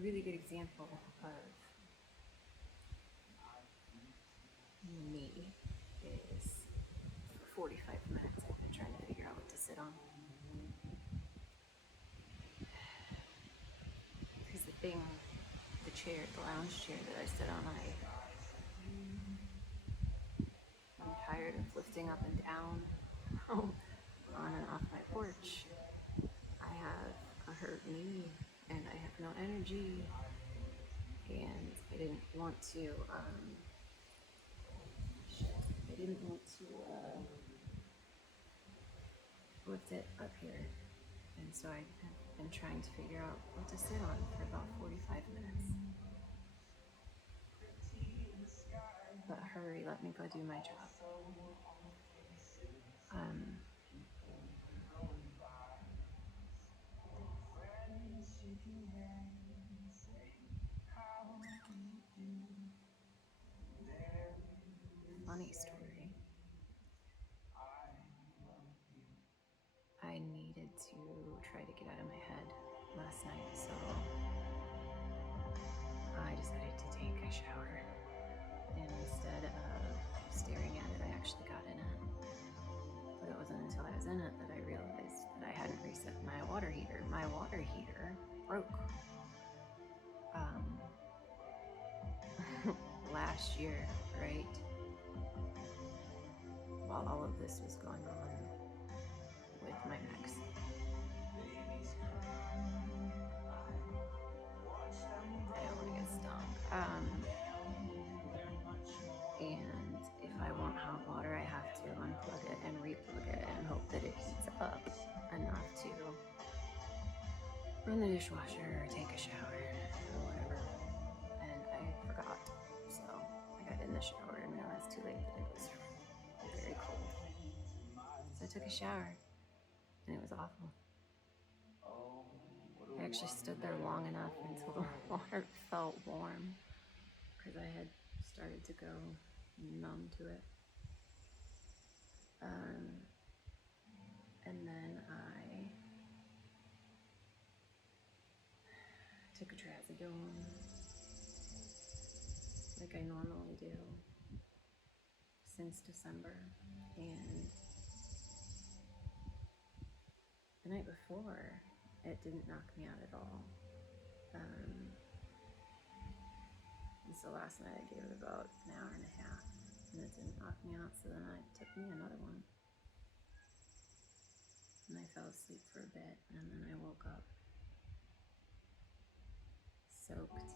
a really good example of me is for 45 minutes I've been trying to figure out what to sit on. Because the chair, the lounge chair that I sit on, I'm tired of lifting up and down on and off my porch. I have a hurt knee and I have no energy, and I didn't want to lift it up here, and so I have been trying to figure out what to sit on for about 45 minutes. But hurry, let me go do my job. Funny story. I needed to try to get out of my head last night, so I decided to take a shower. And instead of staring at it, I actually got in it. But it wasn't until I was in it that I realized that I hadn't reset my water heater. My water heater broke last year, right? While all of this was going on with my ex. I don't want to get stung. And if I want hot water, I have to unplug it and replug it and hope that it heats up enough to run the dishwasher or take a shower or whatever. And I forgot. So I got in the shower and realized too late that it was very cold. So I took a shower and it was awful. I actually stood there long enough until the water felt warm because I had started to go numb to it. And then I took a trazodone like I normally do since December, and the night before it didn't knock me out at all. And so last night I gave it about an hour and a half and it didn't knock me out, so then I took me another one. And I fell asleep for a bit, and then I woke up soaked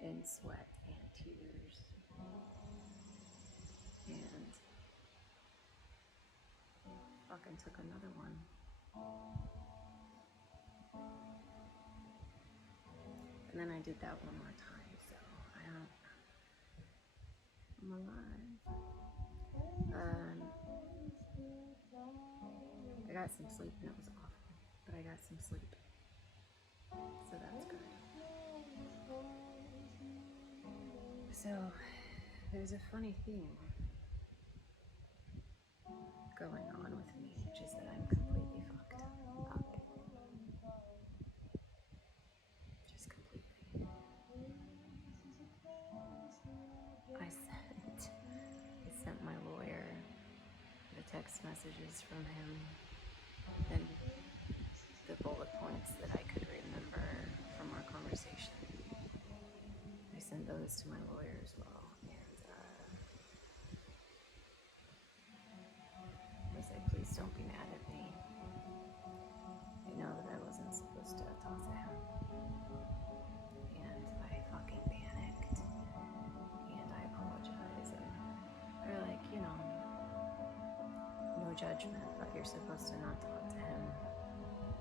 in sweat and tears. And fucking took another one. And then I did that one more time, so I'm alive. I got some sleep and it was awful, but I got some sleep, so that's good. So there's a funny thing going on with me, which is that I'm completely fucked up. Just completely. I sent my lawyer the text messages from him and the bullet points that I could remember from our conversation. I sent those to my lawyer as well, and I said, please don't be mad at me. I know that I wasn't supposed to talk to him, and I fucking panicked, and I apologize, and they're like, no judgment, but you're supposed to not talk to him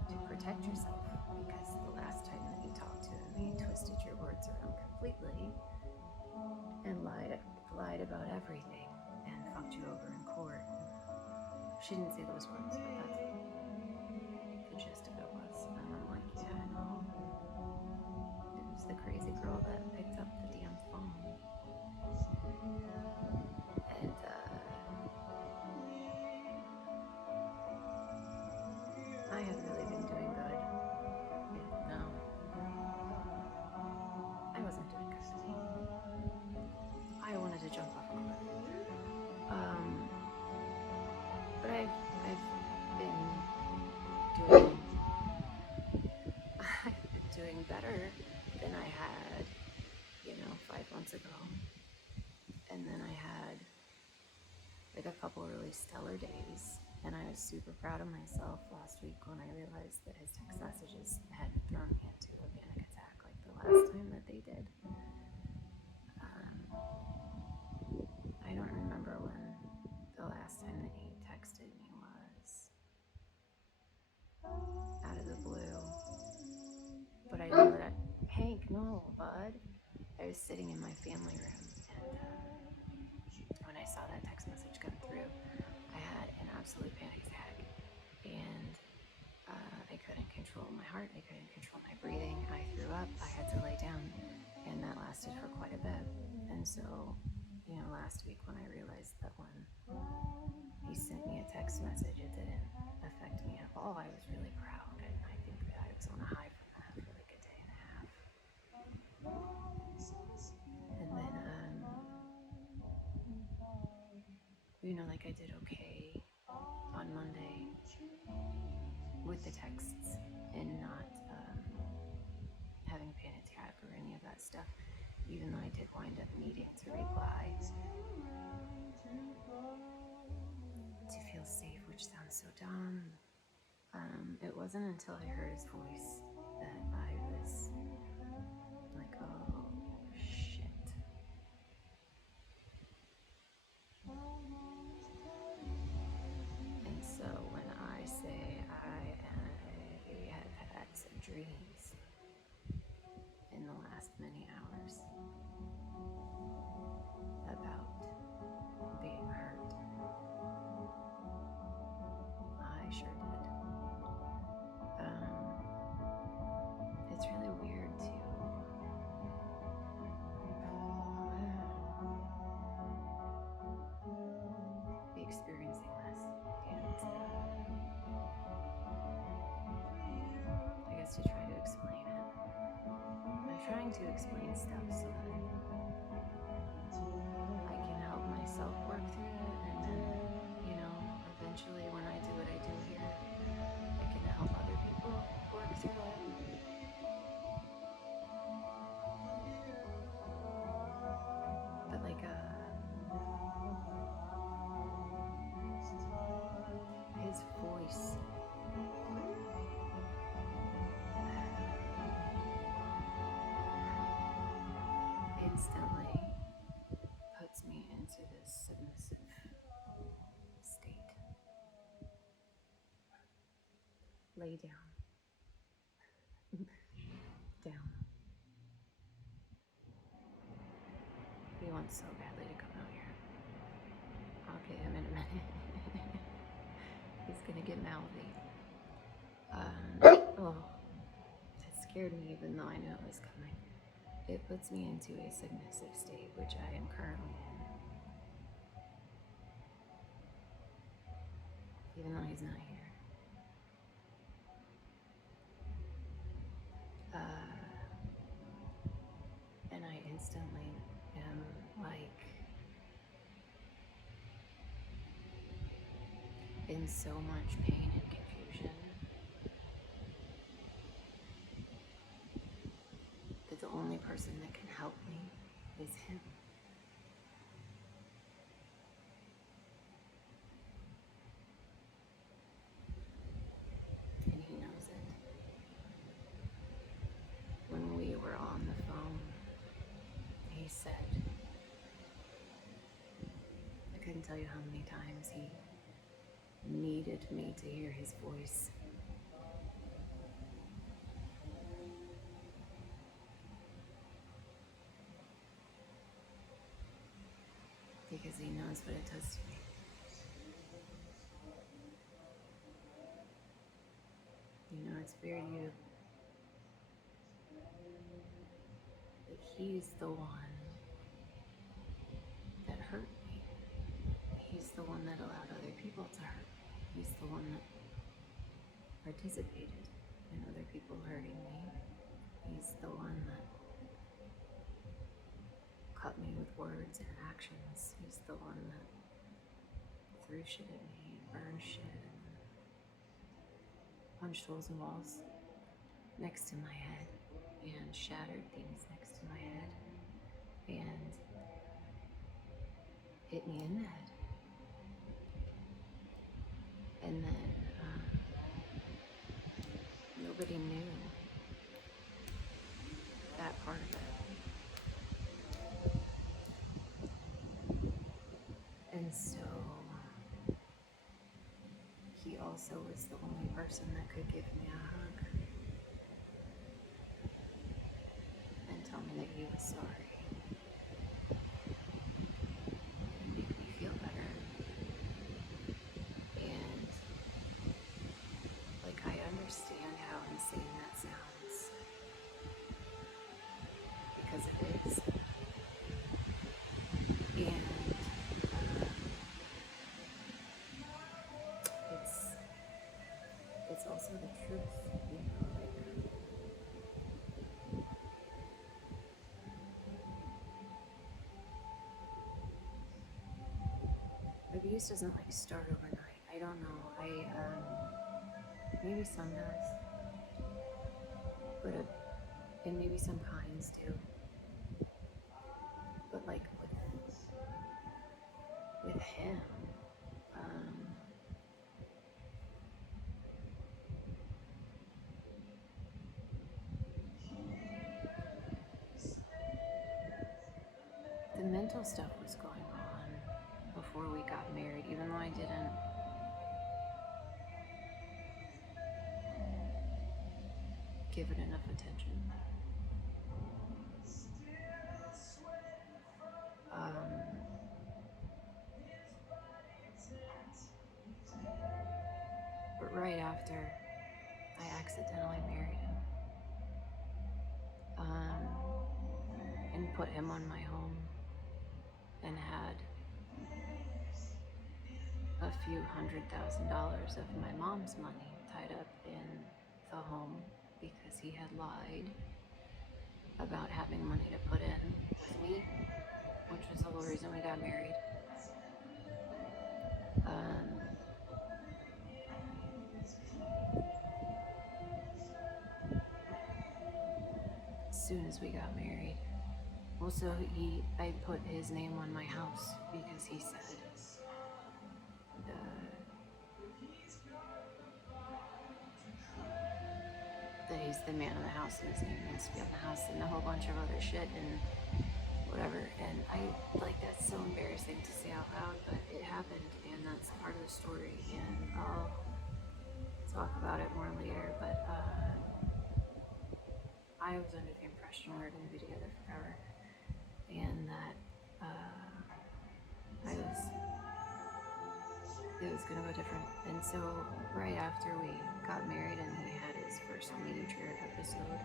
to protect yourself, because the last time that you talked to him, he twisted your words around completely and lied about everything and fucked you over in court. She didn't say those words, but that's the gist of it was. And I'm like, yeah, I know. It was the crazy girl that picked up the damn phone. And I had really been doing good. No, doing better than I had, 5 months ago. And then I had like a couple really stellar days, and I was super proud of myself last week when I realized that his text messages had thrown me into a panic attack like the last time that they did. I don't remember when the last time that he texted me was out of the blue, but I know that, Hank, no, bud. I was sitting in my family room, and when I saw that text message come through, I had an absolute panic attack, and I couldn't control my heart, I couldn't control my breathing, I threw up, I had to lay down, and that lasted for quite a bit. And so, last week when I realized that when he sent me a text message, it didn't affect me at all, I was really proud, and I think that I was on a high from that for like a day and a half. And then, like I did okay on Monday with the texts and not having a panic attack or any of that stuff, even though I did wind up needing to reply to feel safe, which sounds so dumb. It wasn't until I heard his voice that I was like, oh shit. And so when I say I have had some dreams in the last many hours about being hurt, I sure did. It's really weird to be experiencing this, and I guess to try to explain it. I'm trying to explain stuff so that I can help myself work through it, and then, eventually when I do what I do here, I can help other people work through it. But his voice instantly puts me into this submissive state. Lay down. Down. He wants so badly to come out here. I'll get him in a minute. He's gonna get mouthy. It scared me even though I knew it was coming. It puts me into a submissive state, which I am currently in. Even though he's not here. And I instantly am in so much pain and confusion that the only person that can help me is him. And he knows it. When we were on the phone, he said, I couldn't tell you how many times he needed me to hear his voice. Because he knows what it does to me. It's weird that he's the one that hurt me. He's the one that allowed other people to hurt me. He's the one that participated in other people hurting me. He's the one that cut me with words and actions. He's the one that threw shit at me, burned shit, and punched holes in walls next to my head. and shattered things next to my head and hit me in the head. And then nobody knew that part of it. And so he also was the only person that could give me a hug and tell me that he was sorry and make me feel better. And like, I understand how insane that sounds, because it is. And it's also the truth, you know, like, abuse doesn't like start overnight. I don't know. Maybe some does, but and maybe some kinds do. But like with him, the mental stuff was going on before we got married, even though I didn't give it enough attention. But right after I accidentally married him, and put him on my home and had a few $100,000 of my mom's money tied up in the home because he had lied about having money to put in with me, which was the whole reason we got married. As soon as we got married, also I put his name on my house because he said that he's the man of the house and his name needs to be on the house and a whole bunch of other shit and whatever. And I, like, that's so embarrassing to say out loud, but it happened, and that's part of the story, and I'll talk about it more later. But I was under the impression we were going to be together forever, and that it was going to go different. And so right after we got married and he had his first major episode,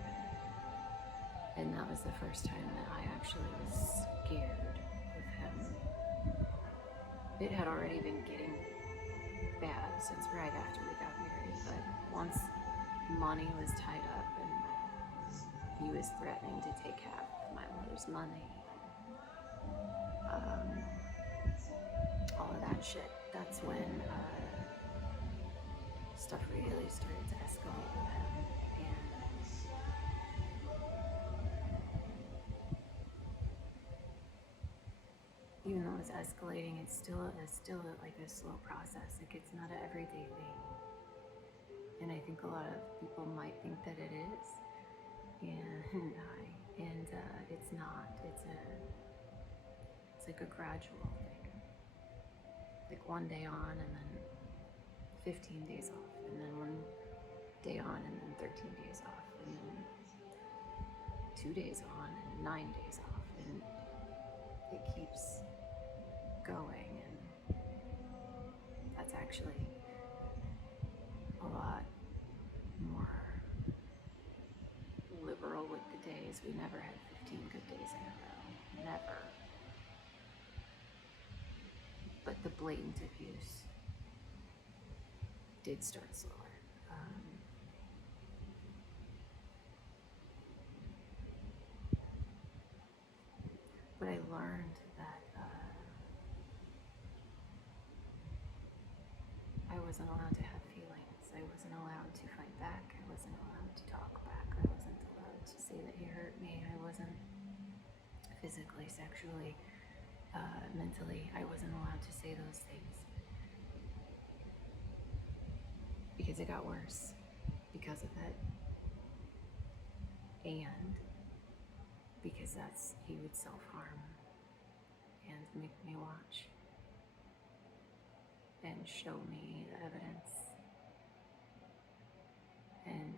and that was the first time that I actually was scared of him. It had already been getting bad since right after we got married, but once money was tied up and he was threatening to take half of my mother's money, all of that shit, that's when stuff really started to escalate with him. And even though it's escalating, it's still like a slow process. Like, it's not an everyday thing. And I think a lot of people might think that it is, and it's not. It's like a gradual thing. Like one day on, and then 15 days off, and then one day on, and then 13 days off, and then 2 days on, and 9 days off, and it keeps going. And that's actually a lot more liberal with the days. We never had 15 good days in a row. Never. But the blatant abuse did start slower. But I learned that I wasn't allowed to have feelings. I wasn't allowed to fight back. I wasn't allowed to talk back. I wasn't allowed to say that sexually, mentally. I wasn't allowed to say those things because it got worse because of it. And because he would self-harm and make me watch and show me the evidence. And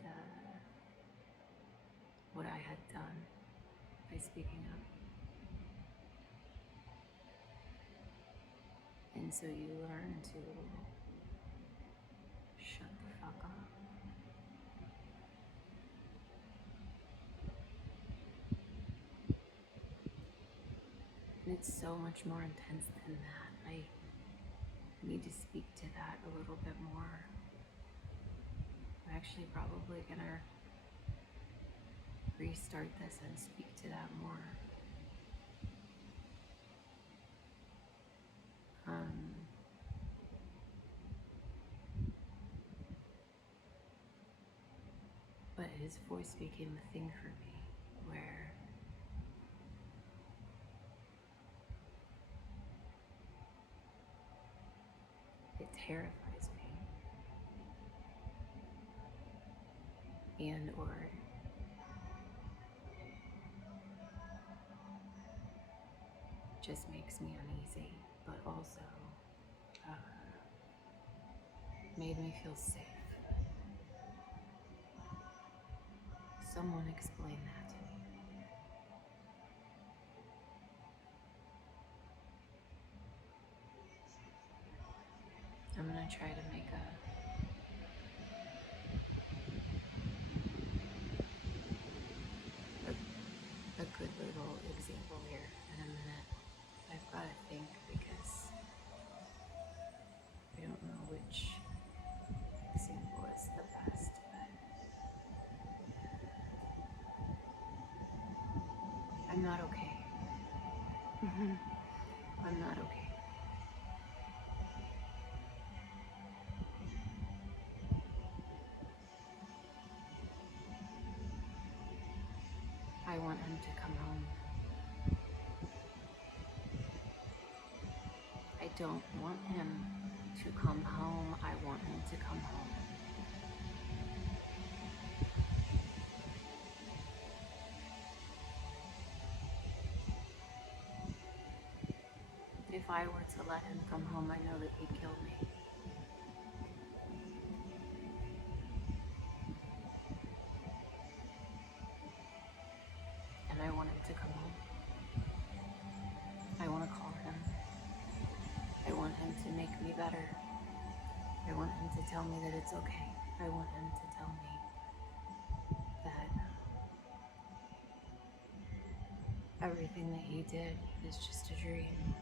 what I had done by speaking up. And so you learn to shut the fuck up. And it's so much more intense than that. I need to speak to that a little bit more. I'm actually probably gonna restart this and speak to that more. But his voice became a thing for me, where it terrifies me, and or just makes me uneasy, but also made me feel safe. Someone explain that to me. I'm gonna try to make a good little example here in a minute. I've got to think because I don't know which example is the best, but I'm not okay. I'm not okay. I want him to come home. I don't want him to come home. I want him to come home. If I were to let him come home, I know that he'd kill me. And I want him to come home. I want to call him. I want him to make me better. I want him to tell me that it's okay. I want him to tell me that everything that he did is just a dream.